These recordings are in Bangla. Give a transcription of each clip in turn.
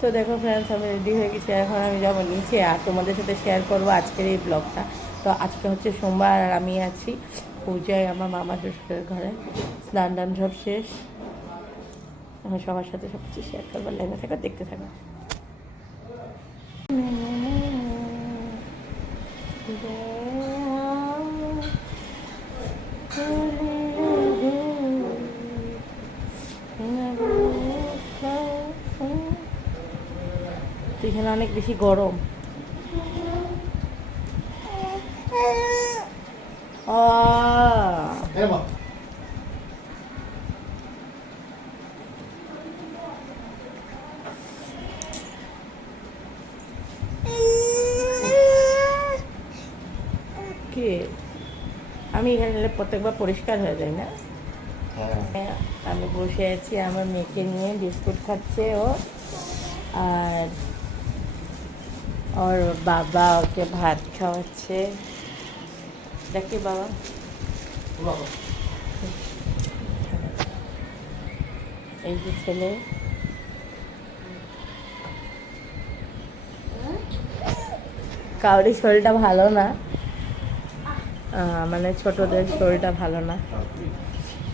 তো দেখো ফ্রেন্ডস, আমি রেডি হয়ে গেছি। এখন আমি যাবো নিচে আর তোমাদের সাথে শেয়ার করবো আজকের এই ব্লগটা। তো আজকে হচ্ছে সোমবার আর আমি আছি পূজায় আমার মামা শ্বশুরের ঘরে। স্নান টান সব শেষ। এখন সবার সাথে সব কিছু শেয়ার করবো। লাইনে থাকো, দেখতে থাকো। তো এখানে অনেক বেশি গরম। কি আমি এখানে প্রত্যেকবার পরিষ্কার হয়ে যায় না। আমি বসে আছি আমার মেয়েকে নিয়ে, বিস্কুট খাচ্ছে ও, আর ওর বাবা ওকে ভাত খাওয়াচ্ছে। দেখি বাবা, এই যে ছেলে, কাউরি শরীরটা ভালো না, মানে ছোটদের শরীরটা ভালো না,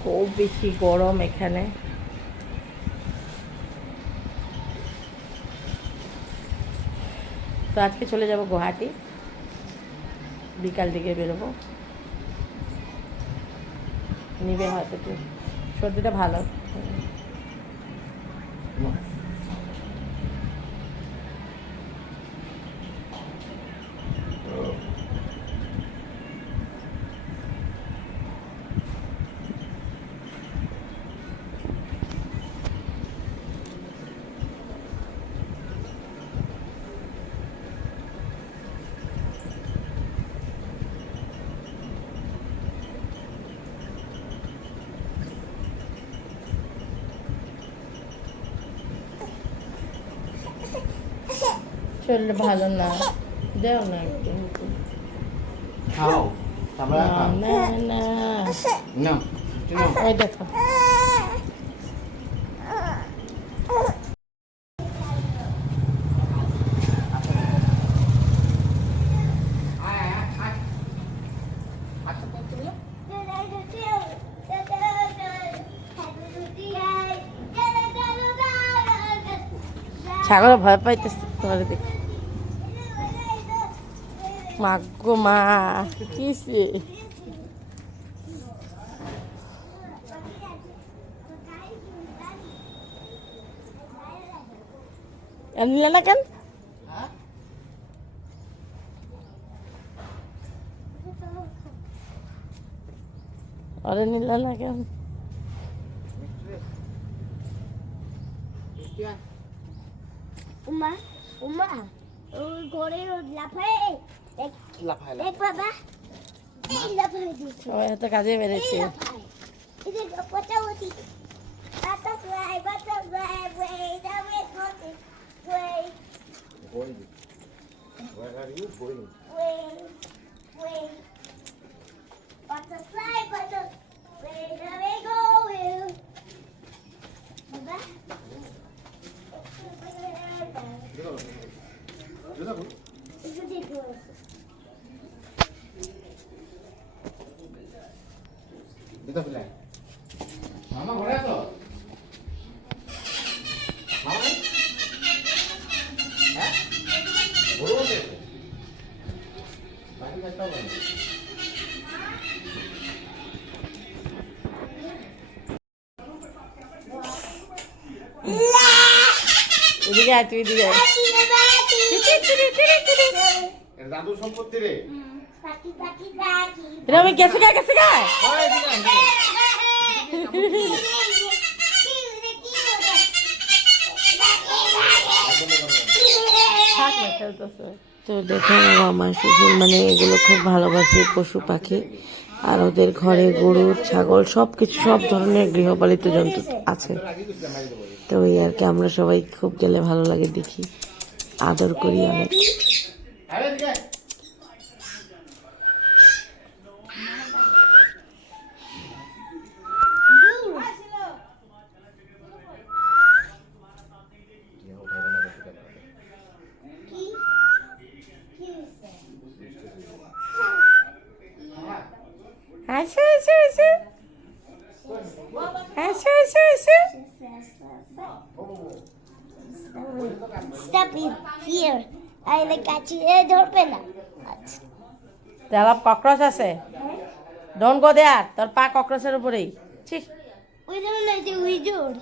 খুব বেশি গরম এখানে। তো আজকে চলে যাব গুয়াহাটি, বিকাল দিকে বেরোবো। নিবে হয়তো একটু, সর্দিটা ভালো। শরীর ভালো না, দেও না একটু। খাও তারপরে খাও না না না ওই দেখো, ছাগল ভয় পাইতেছে তোমার দেখে। মা গো মা, কিসে নিলে না কেন? আরে নিলে না কেন? উমা উমা ওই ঘরে লাফায় দেখ বাবা, এই লাফায় দিচ্ছে। সবাই হয়তো কাজে বেড়েছে। এই যে পচাউতি butterfly butterfly wait a minute wait Where are you going? wait butterfly butter wait a minute going baba Dito pala. Mama, wala to. Mama? Ha? Buru deh. Bagi kata apa? এদিকে আয়, তুই এদিকে আয়। এর দাদু সম্পত্তি রে। পাখি পাখি পাখি এটা আমি গেছে গা গেছে গা। ওই দিকে। থাক না, খেলতেছে। তো দেখো আমার মামা শ্বশুর মানে এগুলো খুব ভালোবাসে পশু পাখি, আর ওদের ঘরে গরু ছাগল সব কিছু, সব ধরনের গৃহপালিত জন্তু আছে। তো ওই আর কি, আমরা সবাই খুব গেলে ভালো লাগে, দেখি, আদর করি অনেক। আরে দিকে। Stop it here. I like কাছে ধরবে না। আচ্ছা। তেলা ককরোচ আছে, ডোন্ট গো দেয়ার, তোর পা ককরোচের উপরেই। ছি। ওই ধরো না যে উইজোর।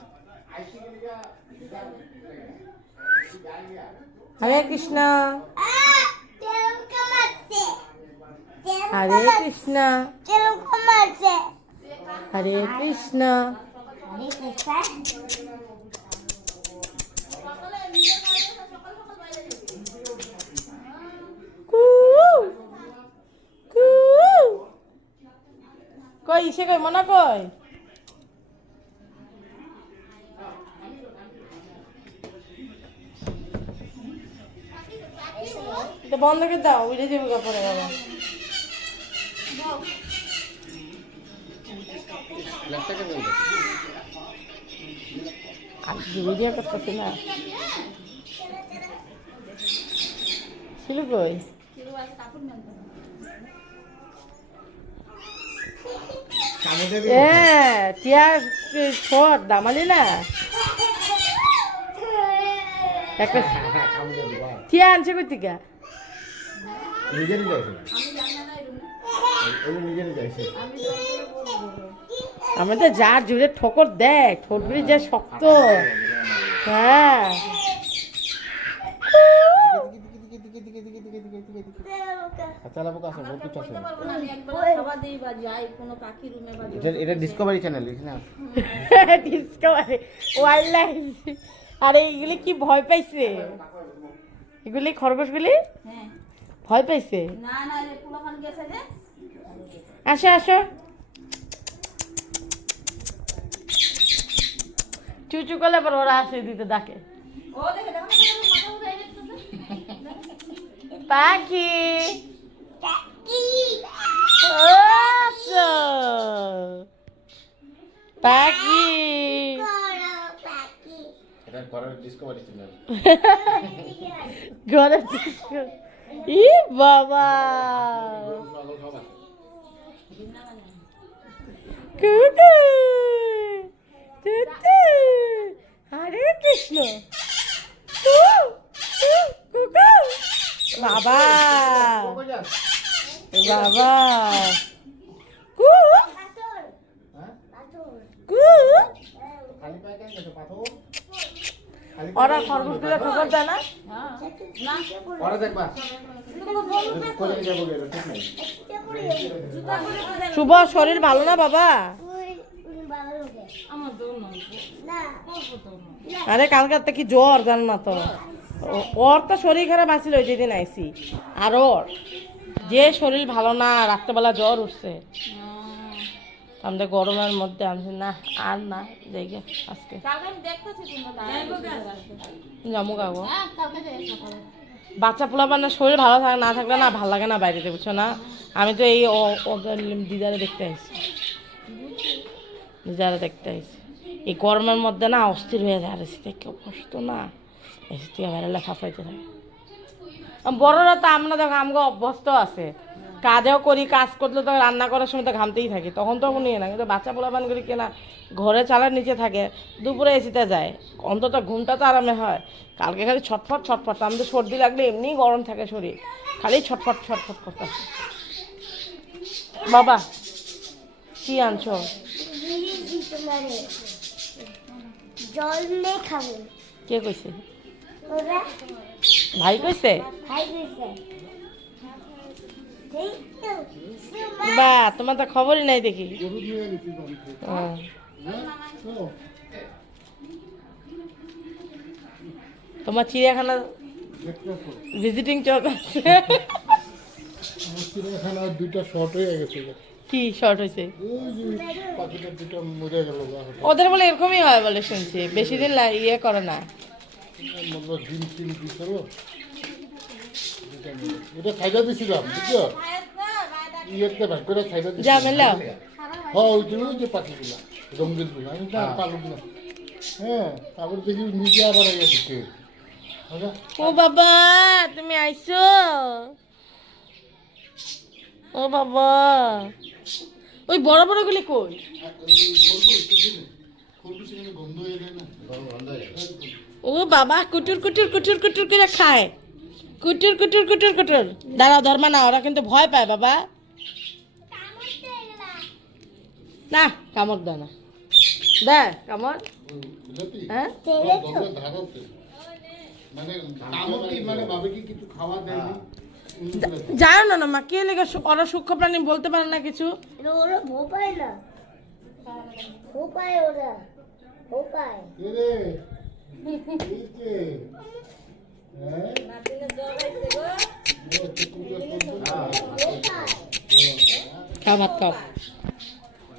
হরে কৃষ্ণ, তেল কমাচ্ছে। হরে কৃষ্ণ, তেল কমাচ্ছে। হরে কৃষ্ণ। হরে কৃষ্ণ। কু কু কই ইসে কই মনা কই? এটা বন্ধ করে দাও, উড়ে যাবে কাপড়ে বাবা। ল্যাপটপে বলবে আর ভিডিও করতেছি না। ছিল কই? টিয়া ছোট দামালি না একটা টিয়া আনছে কই থেকে? নিজেরই যাইছে ওই নিজেরই যাইছে আমি তো যার জুড়ে ঠোকর দেখ, ঠোঁটগুলি যে শক্ত। হ্যাঁ চালাবো কাছে বহুত কিছু আছে আমি একবার খাবার দেই বা যাই কোনো পাখি রুমে বা এটা ডিসকভারি চ্যানেল লিখ না ডিসকভারি ওয়াইল্ড লাইফ। আরে এগুলি কি ভয় পাইছে? এগুলি খরগোশগুলি হ্যাঁ ভয় পাইছে? না না রে পুরোখান গেছে রে আসো আসো, চুচু করলে পর ওরা আসে দিতে ডাকে। ও দেখে দেখো মাথা উঠাই দেখতেছে পাখি আচ্ছা, পাখি এটা ঘরের ডিসকভারি চ্যানেল ঘরে ই বাবা কুকু তুতু হরে কৃষ্ণ কু কু কুকু বাবা বাবা কু কু খালি পায় কেন গেছে পাথর ওরা খরগোশ গুলো ঠোকর দেয় না? না পরে দেখবা কোলে যাব গেল ঠিক নাই শুভ শরীর ভালো না বাবা? আমার দৌড় না আরে কালকে কি জ্বর জান না তো, ওর তো শরীর খারাপ আছিল ওই যেদিন আইসি, আর ওর যে শরীর ভালো না, রাত্রেবেলা জ্বর উঠছে। আমাদের গরমের মধ্যে আমি না আর না দেখে আজকে কালকে আমি দেখতেছি তোমরা জামু কাগো হ্যাঁ কালকে যাই সকালে বাচ্চা পোলা মানে শরীর ভালো থাকে না থাকলে না ভালো লাগে না বাইরেতে, বুঝছো না? আমি তো এই ওদের দিদারে দেখতে আসছি, দিদারে দেখতে আসছি এই গরমের মধ্যে না অস্থির হয়ে যায়, আর এসে থেকে কষ্ট না, এসে থেকে বেরোলে ফাঁপাইতে থাকে। বড়রা তো আমরা দেখো আমাকে অভ্যস্ত আছে, কাজেও করি, কাজ করলে তো রান্না করার সময় তো ঘামতেই থাকি, তখন তো নিয়ে না। কিন্তু বাচ্চা পোলা বান করি কেনা ঘরে চালার নিচে থাকে, দুপুরে এসিতে যায়, অন্তত ঘুমটা তো আরামে হয়। কালকে খালি ছটফট ছটফট, আমাদের সর্দি লাগলে এমনি গরম থাকে শরীর, খালি ছটফট ছটফট করতেছে। বাবা কি আনছো? জল নিয়ে খাবো কে কইছে? ওরা ভাই কইছে? খাই দিয়েছে বা তোমার তো খবরই নাই দেখি। হ্যাঁ। তোমার চিড়িয়াখানা ভিজিটিং চলছে? চিড়িয়াখানার দুইটা শর্ট হয়ে গেছে, কি শর্ট হয়েছে? ওই যে পাখিটা দুটো মরে গেল, ওদের বলে এরকমই হয় বলে শুনছি, বেশি দিন ইয়ে করে না। মনে ডিম টিম দিছিল, এটা খাইটা দিছিলাম বুঝছো, ইয়েতে ভাগ করে খাইটা যা দিছিলাম। মেলা হ্যাঁ ওই যে পাখিগুলা রঙিন গুলো আমি না পালুক না। হ্যাঁ তারপর দেখি নিজে আবার আগে ঢুকে। ও বাবা তুমি আইছো? ও বাবা ওই বড় বড় গুলি কই? করবি সেখানে গন্ধ হয়ে যায় না গন্ধ হয়ে যায়। ও বাবা কুটুর কুটুর কুটুর কুটুর করে খায়, কুটুর কুটুর কুটুর কুটুর। দাঁড়াও ধর্মা না, ওরা কিন্তু ভয় পায় বাবা। না কামড় দেয় না, দেয় কামড়? বুঝলি? হ্যাঁ গন্ধের ধার আছে। মানে কামড় কি মানে ভাবে কি কিছু খাওয়া দেয়নি? জানো না না মা, কে লেগে ওরা সূক্ষ্ম প্রাণী বলতে পারে না কিছু। ওরা ভোপায় না, ভোপায় ওরা, ভোপায়। কে রে? এই কে? হ্যাঁ? ও, কুকুরের গন্ধ না। খাও ভাত খাও।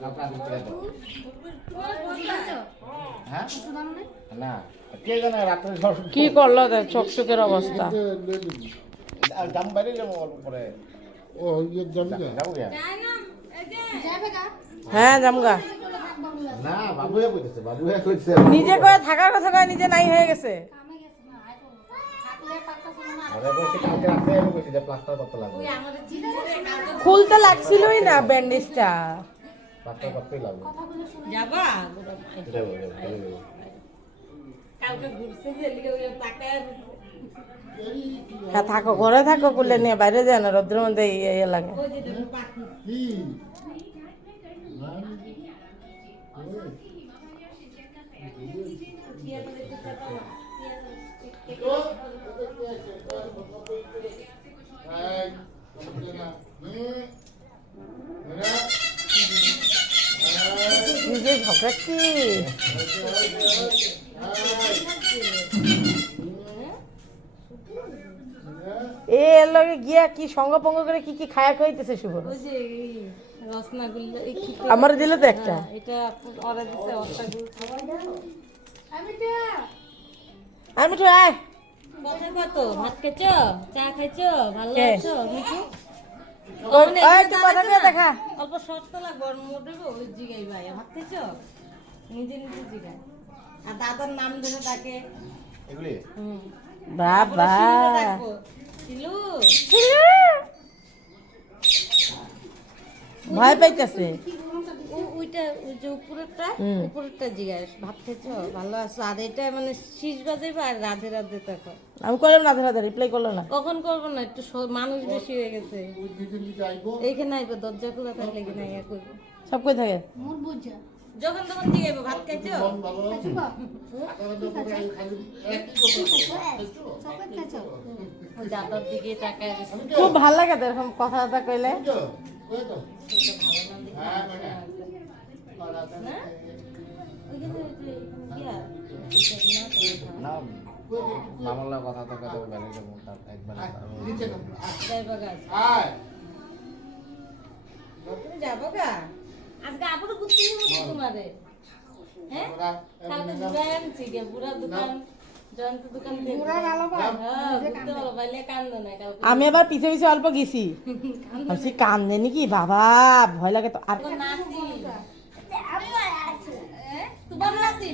আপনার দিকে দাও। হ্যাঁ? না, কে জানে রাত্রে ঝড়। কি করলো দেখ চকচকের অবস্থা। এতে লয়ে নিবি। আর দাম বাইরে যাবো অল্প পরে। ও ইয়ে যাবি না? যাবো গিয়া? হ্যাঁ জামগা, না, বাবুয়া কইতেছে, বাবুয়া কইতেছে। নিজে করে থাকার কথা কয়, নিজে নাই হয়ে গেছে। ঘরে বসে কালকে রাতে আমি কইছি যে প্লাস্টার করতে লাগবে। খুলতে লাগছিলই না ব্যান্ডেজটা। প্লাস্টার করতেই লাগবে। যাবা যাবো, যাবো, যাবো। কালকে ঘুরছে যে লিগে ওই তাকায়। হ্যাঁ থাকো, ঘরে থাকো, কুলে নিয়ে বাইরে যায় না, রোদ্রের মধ্যে ইয়ে লাগে। কি? নিজে ঝগড়াচ্ছি। এর লগে গিয়া কি সঙ্গ পঙ্গ করে কি কি খায়া খাইতেছে শুভ। রসনাগুল্লা আমার দিলে তো একটা। এটা অর্ডার দিছে আমি তো আয় কথা কত ভাত খাইছো, চা খাইছো, ভালো কে? আছো মিঠু? ওই তুই কথা দিয়ে দেখা। অল্প শর্ত লাগবে ওর মোটে ওই জিগাই ভাই ভাত খাইছো, নিজে নিজে জিগাই। আর দাদার নাম ধরে ডাকে। এগুলি? বাবা শিলু ভয় পাইতেছে। ওইটা ওই যে উপরেরটা জিগাই ভাত খাইছো, ভালো আছো। আর এটা মানে শীষ বাজাইবা আর রাধে রাধে দেখো। আমি করলাম না, ধরা রিপ্লাই করলো না। কখন করবো না, একটু মানুষ বেশি হয়ে গেছে। এইখানে আইবো, দরজা খোলা থাকলে এখানে ইয়া করবো। সব কই থাকে? যখন তখন জিগাইবো ভাত খাইছো। ওই দাদার দিকে তাকায় রয়েছে। খুব ভাল লাগে তো এরকম কথাবার্তা কইলে। না, মামলার কথা তো কথা বেড়ে যাবো তার একবার। যাইবা গা। তুমি যাবো গা? আজকে আবার ঘুরতে নিবো তোমারে। হ্যাঁ? কালকে ঘুরাই আনছি গে, বুড়া দোকান, জয়ন্ত দোকান থেকে। হ্যাঁ, ঘুরতে ভালো পাইলে কান্দো না কালকে। আমি আবার পিছে পিছে অল্প গেছি, আমি কান্দে নাকি বাবা, ভয় লাগে তো। আর তোমার নাতি। আমার আছে, তোমার নাতি।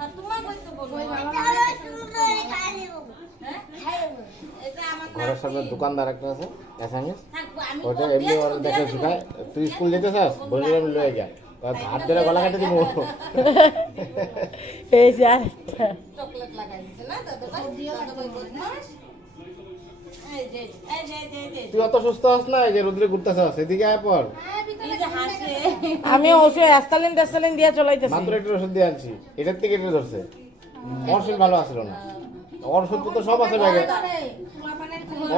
আর তোমার কইতে বলবো। আমার চুল খাই নেব, হ্যাঁ? খাই নেব। এটা আমার ঘরের সামনে দোকানদার একটা আছে অ্যাসামিস, থাকবো আমি। ওটা এমনি ওর দেখে শুকায়। তুই স্কুল যেতে চাস, বলে আমি লয়ে যা, হাত ধরে গলা কেটে দিব। এই যে আরেকটা। চকলেট লাগাই দিছে না দাদা ভাই? দাদা ভাই বদমাশ। এই যে এই যে এই যে তুই অত সুস্থ হস না, এই যে রোদ্রে ঘুরতেছাস, এদিকে আয় পর। এই যে হাসে। আমি ওষুধ অ্যাস্তালিন দিয়ে চলাইতেছি। মাত্র একটু ওষুধ দিয়ে আনছি, এটার থেকে এটা ধরছে। ওর শরীর ভালো আসলো না, ওর ওষুধ তো সব আছে ব্যাগে,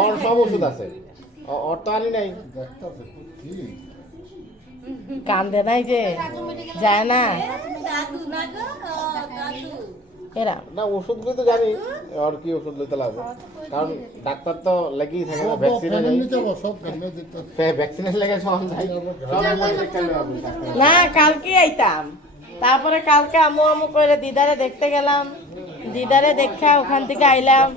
ওর সব ওষুধ আছে, ওর তো আনি নাই। কান্দে নাই যে যায় না দাদু না গো, দাদু। এরা। না ওষুধগুলো তো জানি, আর কি ওষুধ নিতে লাগবে, কারণ ডাক্তার তো লেগেই থাকে না, ভ্যাকসিনে যাই, ভ্যাকসিনের লেগে সব যাই, সব ইঞ্জেকশন নেওয়া ডাক্তার। না কালকে আইতাম, তারপরে কালকে আমু আমু করে দিদারে দেখতে গেলাম, দিদারে দেখা ওখান থেকে আইলাম।